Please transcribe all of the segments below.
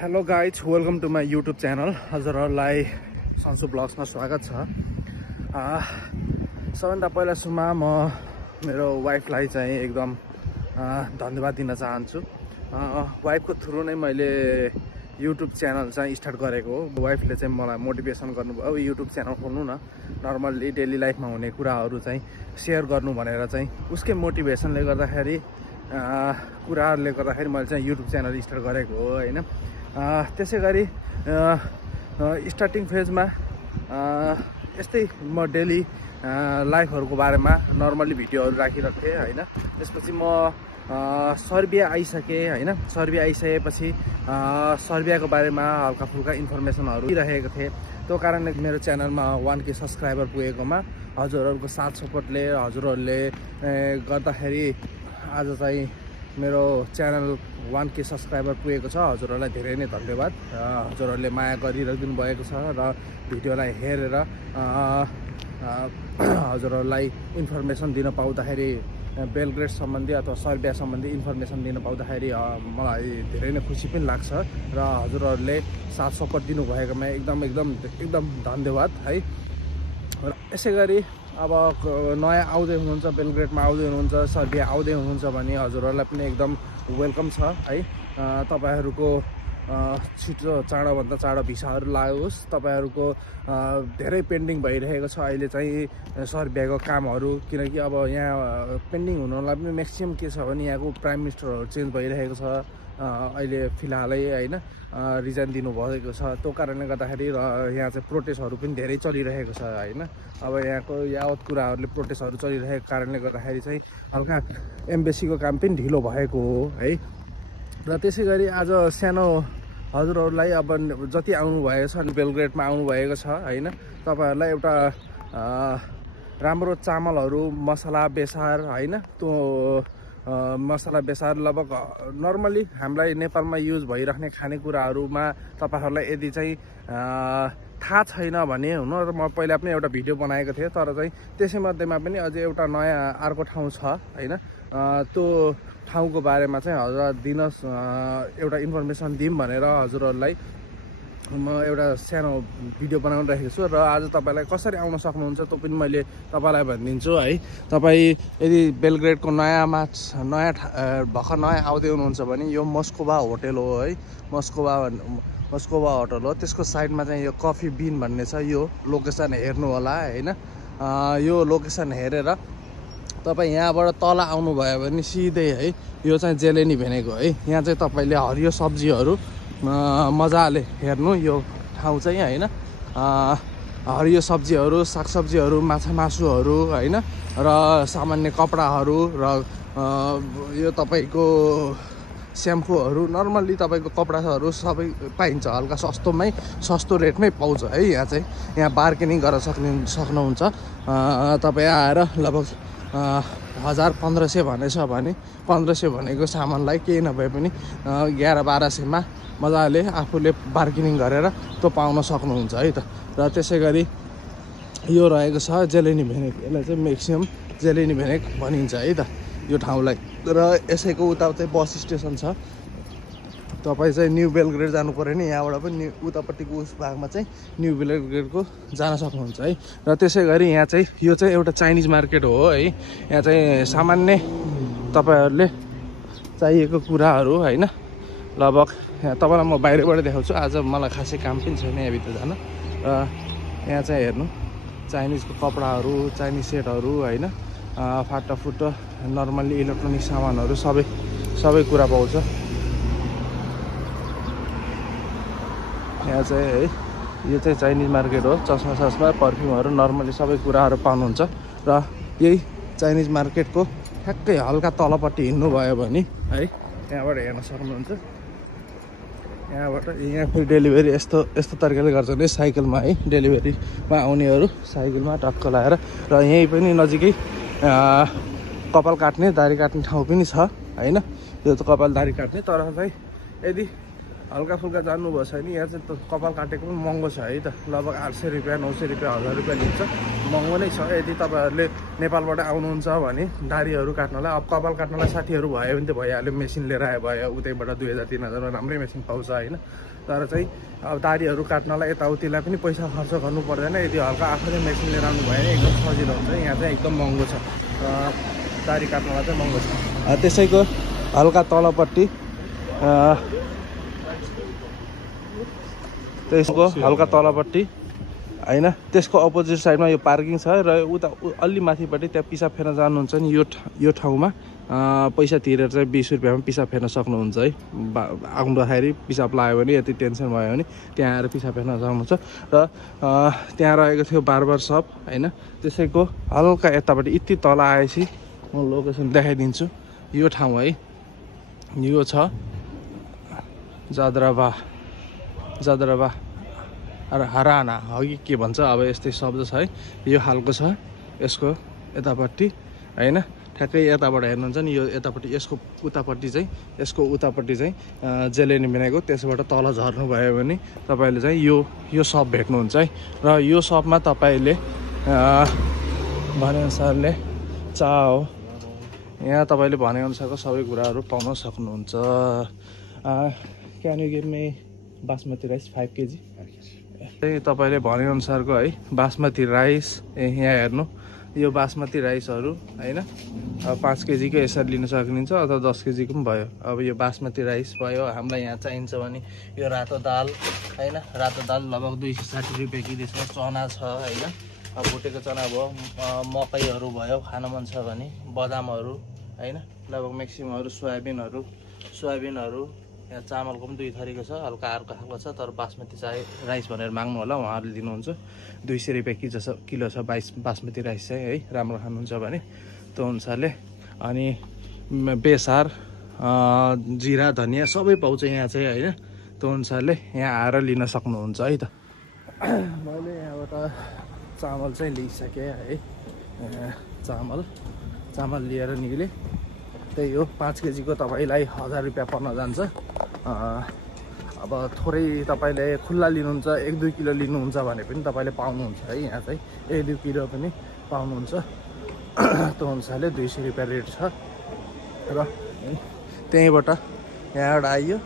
Hello guys, welcome to my YouTube channel. हजुरहरूलाई सन्सु ब्लग्समा स्वागत छ। सबभन्दा पहिला सुरुमा म मेरो वाइफलाई चाहिँ एकदम धन्यवाद दिन चाहन्छु। वाइफको थ्रु नै मैले युट्युब च्यानल चाहिँ स्टार्ट गरेको हो। वाइफले चाहिँ मलाई मोटिभेसन गर्नुभयो, अब युट्युब च्यानल खोल्नु न, नर्मल्ली डेली लाइफमा हुने कुराहरू चाहिँ सेयर गर्नु भनेर चाहिँ उसकै मोटिभेसनले गर्दाखेरि कुराहरूले गर्दाखेरि मैले चाहिँ युट्युब च्यानल स्टार्ट गरेको हो होइन। त्यसै गरी स्टार्टिङ फेजमा यस्तै म डेली लाइफहरूको बारेमा नर्मली भिडियोहरू राखिरहेको थिएँ होइन। त्यसपछि म सर्बिया आइसकेँ होइन। सर्बिया आइसकेपछि सर्बियाको बारेमा हल्का फुल्का इन्फर्मेसनहरू दिइरहेको थिएँ। त्यो कारणले मेरो च्यानलमा 1K सब्सक्राइबर पुगेकोमा हजुरहरूको साथ सपोर्टले हजुरहरूले गर्दाखेरि आज चाहिँ मेरो च्यानल 1K सब्सक्राइबर पुगेको छ। हजुरहरूलाई धेरै नै धन्यवाद। हजुरहरूले माया गरिराखिदिनु भएको छ र भिडियोलाई हेरेर हजुरहरूलाई इन्फर्मेसन दिन पाउँदाखेरि, बेलग्रेड सम्बन्धी अथवा सर्बिया सम्बन्धी इन्फर्मेसन दिन पाउँदाखेरि मलाई धेरै नै खुसी पनि लाग्छ र हजुरहरूले साथ सपोर्ट दिनुभएकोमा एकदम धन्यवाद है। र यसै गरी अब नयाँ आउँदै हुनुहुन्छ, बेलग्रेडमा आउँदै हुनुहुन्छ, सर्बिया आउँदै हुनुहुन्छ भने हजुरहरूलाई पनि एकदम वेलकम छ है। तपाईँहरूको छिटो चाँडोभन्दा चाँडो भिसाहरू लागोस्। तपाईँहरूको धेरै पेन्डिङ भइरहेको छ अहिले चाहिँ सर्बियाको कामहरू, किनकि अब यहाँ पेन्डिङ हुनलाई पनि म्याक्सिमम् के छ भने यहाँको प्राइम मिनिस्टरहरू चेन्ज भइरहेको छ अहिले फिलहालै होइन, रिजाइन दिनुभएको छ। त्यो कारणले गर्दाखेरि यहाँ चाहिँ प्रोटेस्टहरू पनि धेरै चलिरहेको छ होइन। अब यहाँको यावत कुराहरूले प्रोटेस्टहरू चलिरहेको कारणले गर्दाखेरि चाहिँ हल्का एम्बेसीको काम पनि ढिलो भएको हो है। र त्यसै गरी आज सानो हजुरहरूलाई अब जति आउनुभएको छ बेलग्रेडमा आउनुभएको छ होइन, तपाईँहरूलाई एउटा राम्रो चामलहरू, मसला बेसार होइन, त्यो मसला बेसार लगभग नर्मली हामीलाई नेपालमा युज भइराख्ने खानेकुराहरूमा तपाईँहरूलाई यदि चाहिँ थाहा छैन भने हुन, र म पहिला पनि एउटा भिडियो बनाएको थिएँ, तर चाहिँ त्यसैमध्येमा पनि अझै एउटा नयाँ अर्को ठाउँ छ होइन। त्यो ठाउँको बारेमा चाहिँ हजुर दिनुहोस्, एउटा इन्फर्मेसन दिउँ भनेर हजुरहरूलाई म एउटा सानो भिडियो बनाउन राखेको छु। र आज तपाईँलाई कसरी आउन सक्नुहुन्छ त्यो पनि मैले तपाईँलाई भनिदिन्छु है। तपाईँ यदि बेलग्रेडको नयाँ भर्खर नयाँ आउँदै हुनुहुन्छ भने यो मस्कोभा होटल हो है। मस्कोभा होटल हो, त्यसको साइडमा चाहिँ यो कफी बिन भन्ने छ। यो लोकेसन हेर्नु होला होइन। यो लोकेसन हेरेर तपाईँ यहाँबाट तल आउनुभयो भने सिधै है यो चाहिँ जेलेनी भेनेको है। यहाँ चाहिँ तपाईँले हरियो सब्जीहरू मजाले हेर्नु, यो ठाउँ चाहिँ होइन, हरियो सब्जीहरू, सागसब्जीहरू, माछा मासुहरू होइन, र सामान्य कपडाहरू र यो तपाईँको स्याम्पूहरू, नर्मल्ली तपाईँको कपडाहरू सबै पाइन्छ। हल्का सस्तो रेटमै पाउँछ है। यहाँ चाहिँ यहाँ बार्गेनिङ गरेर सक्नुहुन्छ। तपाईँ आएर लगभग 1000-1500 भनेछ भने 1500 भनेको सामानलाई केही नभए पनि 1100-1200मा मजाले आफूले बार्गेनिङ गरेर त्यो पाउन सक्नुहुन्छ है त। र त्यसै गरी यो रहेको छ जेलेनी भेनेक, यसलाई चाहिँ म्याक्सिमम् जेलेनी भेनेक भनिन्छ है त यो ठाउँलाई। र यसैको उता चाहिँ बस स्टेसन छ। तपाईँ चाहिँ न्यू बेलग्रेड जानु पऱ्यो भने यहाँबाट पनि उतापट्टिको उस भागमा चाहिँ न्यू बेलग्रेडको जान सक्नुहुन्छ है। र त्यसै गरी यहाँ चाहिँ यो चाहिँ एउटा चाइनिज मार्केट हो है। यहाँ चाहिँ सामान्य तपाईँहरूले चाहिएको कुराहरू होइन, लगभग तपाईँलाई म बाहिरबाट देखाउँछु। आज मलाई खासै काम पनि छैन यहाँभित्र जान। र यहाँ चाहिँ हेर्नु चाइनिजको कपडाहरू, चाइनिज सेटहरू होइन, फाटाफुट्टा नर्मल्ली इलेक्ट्रोनिक सामानहरू सबै कुरा पाउँछ यहाँ चाहिँ है। यो चाहिँ चाइनिज मार्केट हो। चस्मा पर्फ्युमहरू नर्मली सबै कुराहरू पाउनुहुन्छ। र यही चाइनिज मार्केटको ठ्याक्कै हल्का तलपट्टि हिँड्नुभयो भने है यहाँबाट हेर्न सक्नुहुन्छ। यहाँ फेरि डेलिभरी यस्तो तरिकाले गर्छ भने साइकलमा है, डेलिभरीमा आउनेहरू साइकलमा टक्क लगाएर। र यहीँ पनि नजिकै कपाल काट्ने, दाह्री काट्ने ठाउँ पनि छ होइन। यो त कपाल दाह्री काट्ने, तर चाहिँ यदि हल्का फुल्का जानुभएको छ भने यहाँ चाहिँ कपाल काटेको पनि महँगो छ है त। लगभग 800 रुपियाँ, 900 रुपियाँ, 1000 रुपियाँ लिन्छ। महँगो नै छ। यदि तपाईँहरूले नेपालबाट आउनुहुन्छ भने दाढीहरू काट्नलाई, अब कपाल काट्नलाई 60 भयो भने त भइहाल्यो, मेसिन लिएर आयो भयो, उतैबाट 2000-3000 मा राम्रै मेसिन पाउँछ होइन। तर चाहिँ अब दाढीहरू काट्नलाई यताउतिलाई पनि पैसा खर्च गर्नु पर्दैन। यदि हल्का आफूले मेसिन लिएर आउनु भयो भने एकदम सजिलो हुन्छ। यहाँ चाहिँ एकदम महँगो छ, दाढी काट्नलाई चाहिँ महँगो छ। त्यसैको हल्का तलपट्टि त्यसको हल्का तलपट्टि होइन, त्यसको अपोजिट साइडमा यो पार्किङ छ र उता अलि माथिपट्टि त्यहाँ पिसाब फेर्न जानुहुन्छ नि यो ठाउँमा पैसा तिरेर चाहिँ 20 रुपियाँमा पिसाब फेर्न सक्नुहुन्छ है। आउँदाखेरि पिसाब लाग्यो भने यति टेन्सन भयो भने त्यहाँ आएर पिसाब फेर्न सक्नुहुन्छ। र त्यहाँ रहेको थियो बार्बर सप होइन। त्यसैको हल्का यतापट्टि यति तल आएपछि म लोकेसन देखाइदिन्छु। यो ठाउँ है, यो छ जाद्राबा हराना हो कि के भन्छ अब यस्तै शब्द छ है। यो खालको छ यसको यतापट्टि होइन। ठ्याक्कै यताबाट हेर्नुहुन्छ नि यो यतापट्टि, यसको उतापट्टि चाहिँ जेलेनी बनाएको, त्यसबाट तल झर्नुभयो भने तपाईँले चाहिँ यो सप भेट्नुहुन्छ है। र यो सपमा तपाईँले भनेअनुसारले यहाँ तपाईँले भनेअनुसारको सबै कुराहरू पाउन सक्नुहुन्छ। Can you give me basmati rice 5 kg? तपाईँले भनेअनुसारको है बासमती राइस, यहाँ हेर्नु यो बासमती राइसहरू होइन। अब 5 kg को यसरी लिन सक्नुहुन्छ अथवा 10 kg को पनि भयो। अब यो बासमती राइस भयो, हामीलाई यहाँ चाहिन्छ भने यो रातो दाल होइन। रातो दाल लगभग 260 रुपियाँ केजी छ। चना छ होइन, अब भुटेको चना भयो, मकैहरू भयो खान मन छ भने, बदामहरू होइन, लगभग म्याक्सिमहरू सोयाबिनहरू। यहाँ चामलको पनि 2 थरीको छ, हल्का अर्को खालको छ। तर बासमती राइस भनेर माग्नु होला, उहाँहरूले दिनुहुन्छ। 200 रुपियाँ किलो छ बासमती राइस चाहिँ है, राम्रो खानुहुन्छ भने त्यो अनुसारले। अनि बेसार, जिरा, धनियाँ सबै पाउँछ यहाँ चाहिँ होइन। त्यो अनुसारले यहाँ आएर लिन सक्नुहुन्छ है त। मैले यहाँबाट चामल चाहिँ लिइसकेँ है। चामल लिएर निक्लेँ। त्यही हो 5 kg को तपाईँलाई 1000 रुपियाँ पर्न जान्छ। अब थोरै तपाईँले खुल्ला लिनुहुन्छ, 1-2 किलो लिनुहुन्छ भने पनि तपाईँले पाउनुहुन्छ है। यहाँ चाहिँ 1-2 किलो पनि पाउनुहुन्छ। त्यो अनुसारले 200 रुपियाँ रेट छ। र त्यहीँबाट यहाँबाट आइयो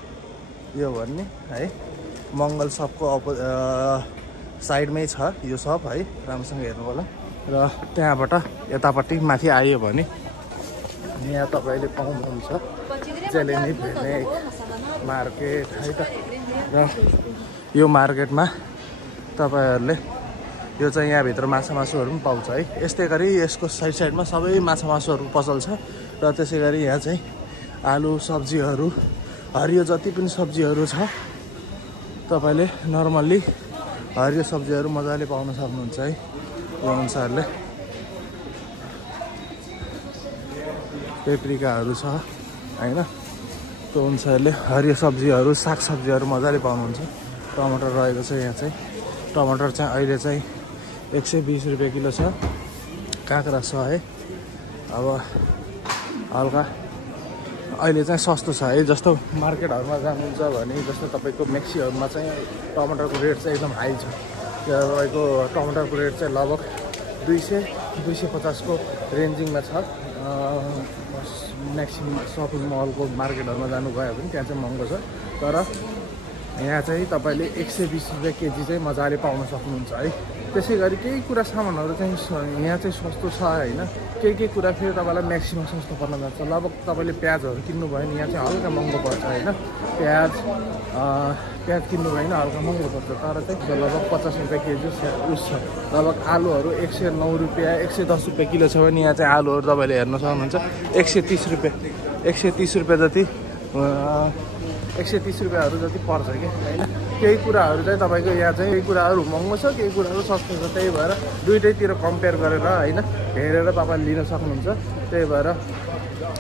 यो भन्ने है, मङ्गल सपको साइडमै छ यो सप है, राम्रोसँग हेर्नु होला। र त्यहाँबाट यतापट्टि माथि आइयो भने यहाँ तपाईँले पाउनुहुन्छ जेलेनी भेट्ने मार्केट है त। र यो मार्केटमा तपाईँहरूले यो चाहिँ यहाँभित्र माछामासुहरू पनि पाउँछ है। यस्तै गरी यसको साइडमा सबै माछामासुहरू पसल छ। र त्यसै गरी यहाँ चाहिँ आलु सब्जीहरू, हरियो जति पनि सब्जीहरू छ तपाईँले नर्मल्ली हरियो सब्जीहरू मजाले पाउन सक्नुहुन्छ है। यो अनुसारले पेप्रिकाहरू छ होइन। त्यो अनुसारले हरियो सब्जीहरू, सागसब्जीहरू मजाले पाउनुहुन्छ। टमाटर रहेको छ यहाँ चाहिँ। टमाटर चाहिँ अहिले चाहिँ 120 रुपियाँ किलो छ। काँक्रा छ है। अब हल्का अहिले चाहिँ सस्तो छ है। जस्तो मार्केटहरूमा जानुहुन्छ भने जस्तो तपाईँको मेक्सीहरूमा चाहिँ टमाटरको रेट चाहिँ एकदम हाई छ। तपाईँको टमाटरको रेट चाहिँ लगभग 200-250 को रेन्जिङमा छ। म्याक्सिमम सपिङ मलको मार्केटहरूमा जानुभयो भने त्यहाँ चाहिँ महँगो छ। तर यहाँ चाहिँ तपाईँले 120 रुपियाँ केजी चाहिँ मजाले पाउन सक्नुहुन्छ है। त्यसै गरी केही कुरा सामानहरू चाहिँ यहाँ चाहिँ सस्तो छ होइन। केही कुरा फेरि तपाईँलाई म्याक्सिमम सस्तो पर्न जान्छ। लगभग तपाईँले प्याजहरू किन्नुभयो भने यहाँ चाहिँ हल्का महँगो पर्छ होइन। प्याज किन्नुभयो भने हल्का महँगो पर्छ। तर चाहिँ लगभग 50 रुपियाँ केजी उस छ। लगभग आलुहरू 109 रुपियाँ 110 रुपियाँ किलो छ भने यहाँ चाहिँ आलुहरू तपाईँले हेर्न सक्नुहुन्छ 130 रुपियाँ जति 130 रुपियाँहरू जति पर्छ कि होइन। केही कुराहरू चाहिँ तपाईँको यहाँ चाहिँ केही कुराहरू महँगो छ, केही कुराहरू सस्तो छ। त्यही भएर दुइटैतिर कम्पेयर गरेर होइन हेरेर तपाईँले लिन सक्नुहुन्छ। त्यही भएर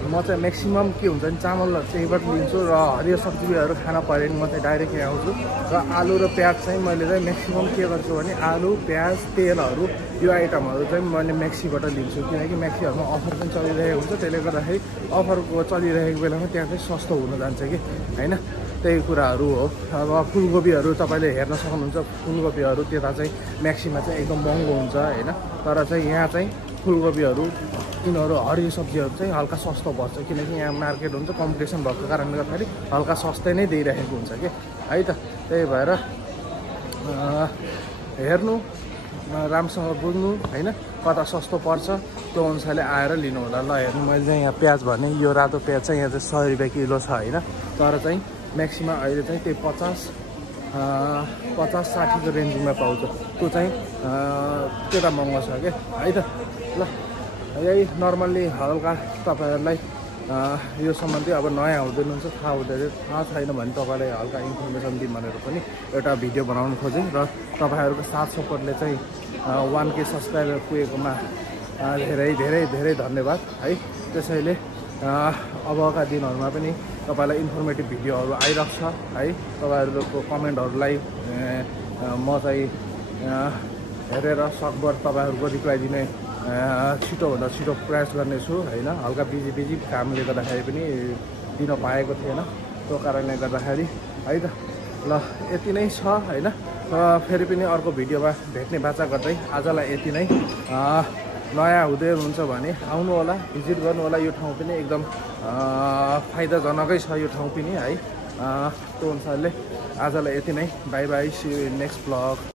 म चाहिँ म्याक्सिमम के हुन्छ भने चामल त्यहीबाट लिन्छु। र हरियो सब्जीहरू खान पऱ्यो भने म चाहिँ डाइरेक्ट यहाँ आउँछु। र आलु र प्याज चाहिँ मैले चाहिँ म्याक्सिमम के गर्छु भने आलु, प्याज, तेलहरू यो आइटमहरू चाहिँ मैले म्याक्सीबाट लिन्छु। किनकि म्याक्सीहरूमा अफर पनि चलिरहेको हुन्छ। त्यसले गर्दाखेरि अफरको चलिरहेको बेलामा त्यहाँ चाहिँ सस्तो हुन जान्छ कि होइन। त्यही कुराहरू हो। अब फुलकोपीहरू तपाईँले हेर्न सक्नुहुन्छ, फुलकोपीहरू त्यता चाहिँ म्याक्सिमा चाहिँ एकदम महँगो हुन्छ होइन, तर चाहिँ यहाँ चाहिँ फुलकोपीहरू यिनीहरू हरियो सब्जीहरू चाहिँ हल्का सस्तो पर्छ, किनकि यहाँ मार्केट हुन्छ, कम्पिटिसन भएको कारणले गर्दाखेरि हल्का सस्तै नै दिइरहेको हुन्छ कि है त। त्यही भएर हेर्नु, राम्रोसँग बुझ्नु होइन, कता सस्तो पर्छ त्यो अनुसारले आएर लिनु होला। ल हेर्नु, मैले चाहिँ यहाँ प्याज भने यो रातो प्याज चाहिँ यहाँ चाहिँ 100 रुपियाँ किलो छ होइन, तर चाहिँ म्याक्सिमम अहिले चाहिँ त्यही 50-60को रेन्जमा पाउँछ। त्यो चाहिँ त्यता महँगो छ क्या है त। ल यही नर्मल्ली हल्का तपाईँहरूलाई यो सम्बन्धी अब नयाँ हुँदैनुहुन्छ, थाहा छैन भने तपाईँलाई हल्का इन्फर्मेसन दिउँ भनेर पनि एउटा भिडियो बनाउनु खोजेँ। र तपाईँहरूको साथ सपोर्टले चाहिँ 1K सब्सक्राइबर पुगेकोमा धेरै धेरै धेरै धन्यवाद है। त्यसैले अबका दिनहरूमा पनि तपाईँलाई इन्फर्मेटिभ भिडियोहरू आइरहेको छ है। तपाईँहरूको कमेन्टहरूलाई म चाहिँ हेरेर सकभर तपाईँहरूको रिप्लाई दिने छिटोभन्दा छिटो प्रयास गर्नेछु होइन। हल्का बिजी कामले गर्दाखेरि पनि दिन पाएको थिएन, त्यो कारणले गर्दाखेरि है त। ल यति नै छ होइन, फेरि पनि अर्को भिडियोमा भेट्ने बाचा गर्दै आजलाई यति नै। नयाँ हुँदै हुनुहुन्छ भने आउनु होला, भिजिट गर्नु होला। यो ठाउँ पनि एकदम फाइदाजनकै छ यो ठाउँ पनि है। त्यो अनुसारले आजलाई यति नै। Bye bye, see you in next blog.